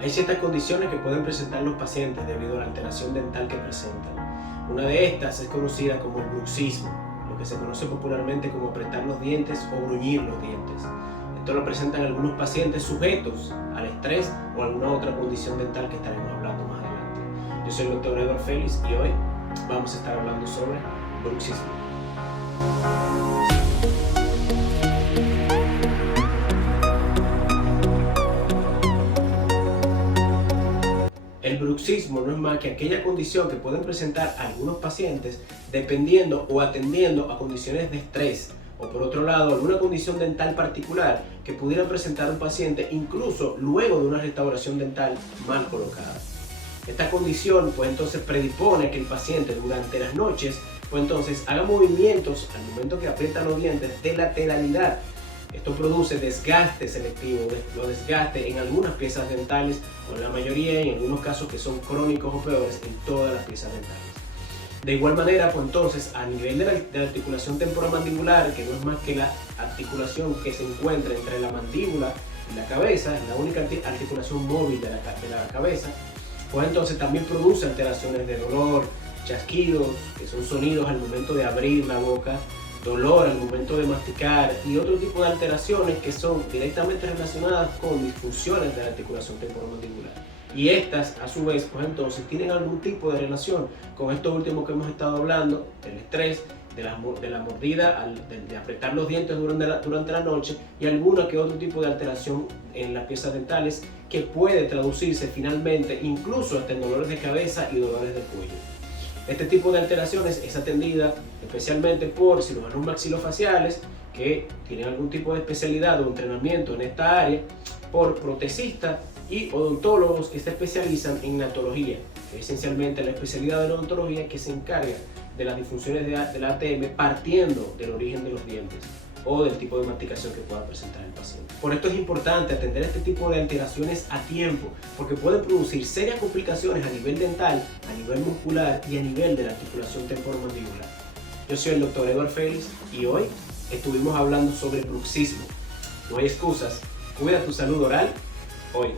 Hay ciertas condiciones que pueden presentar los pacientes debido a la alteración dental que presentan. Una de estas es conocida como el bruxismo, lo que se conoce popularmente como apretar los dientes o gruñir los dientes. Esto lo presentan algunos pacientes sujetos al estrés o alguna otra condición dental que estaremos hablando más adelante. Yo soy el Dr. Edward Félix y hoy vamos a estar hablando sobre bruxismo. El bruxismo no es más que aquella condición que pueden presentar algunos pacientes dependiendo o atendiendo a condiciones de estrés o, por otro lado, alguna condición dental particular que pudiera presentar un paciente incluso luego de una restauración dental mal colocada. Esta condición pues entonces predispone que el paciente durante las noches pues entonces haga movimientos al momento que aprieta los dientes de lateralidad. Esto produce desgaste selectivo, desgaste en algunas piezas dentales o en la mayoría, en algunos casos que son crónicos o peores, en todas las piezas dentales. De igual manera, pues entonces, a nivel de la articulación temporomandibular, que no es más que la articulación que se encuentra entre la mandíbula y la cabeza, es la única articulación móvil de la cabeza, pues entonces también produce alteraciones de dolor, chasquidos, que son sonidos al momento de abrir la boca, dolor al momento de masticar y otro tipo de alteraciones que son directamente relacionadas con disfunciones de la articulación temporomandibular. Y estas, a su vez, pues entonces tienen algún tipo de relación con esto último que hemos estado hablando, del estrés, de la mordida, de apretar los dientes durante la noche y alguna que otro tipo de alteración en las piezas dentales que puede traducirse finalmente incluso hasta en dolores de cabeza y dolores de cuello. Este tipo de alteraciones es atendida especialmente por cirujanos maxilofaciales que tienen algún tipo de especialidad o entrenamiento en esta área, por protecistas y odontólogos que se especializan en natología, que es esencialmente la especialidad de la odontología que se encarga de las disfunciones del ATM partiendo del origen de los dientes o del tipo de masticación que pueda presentar el paciente. Por esto es importante atender este tipo de alteraciones a tiempo, porque pueden producir serias complicaciones a nivel dental, a nivel muscular y a nivel de la articulación temporomandibular. Yo soy el Dr. Edward Félix y hoy estuvimos hablando sobre bruxismo. No hay excusas, cuida tu salud oral hoy.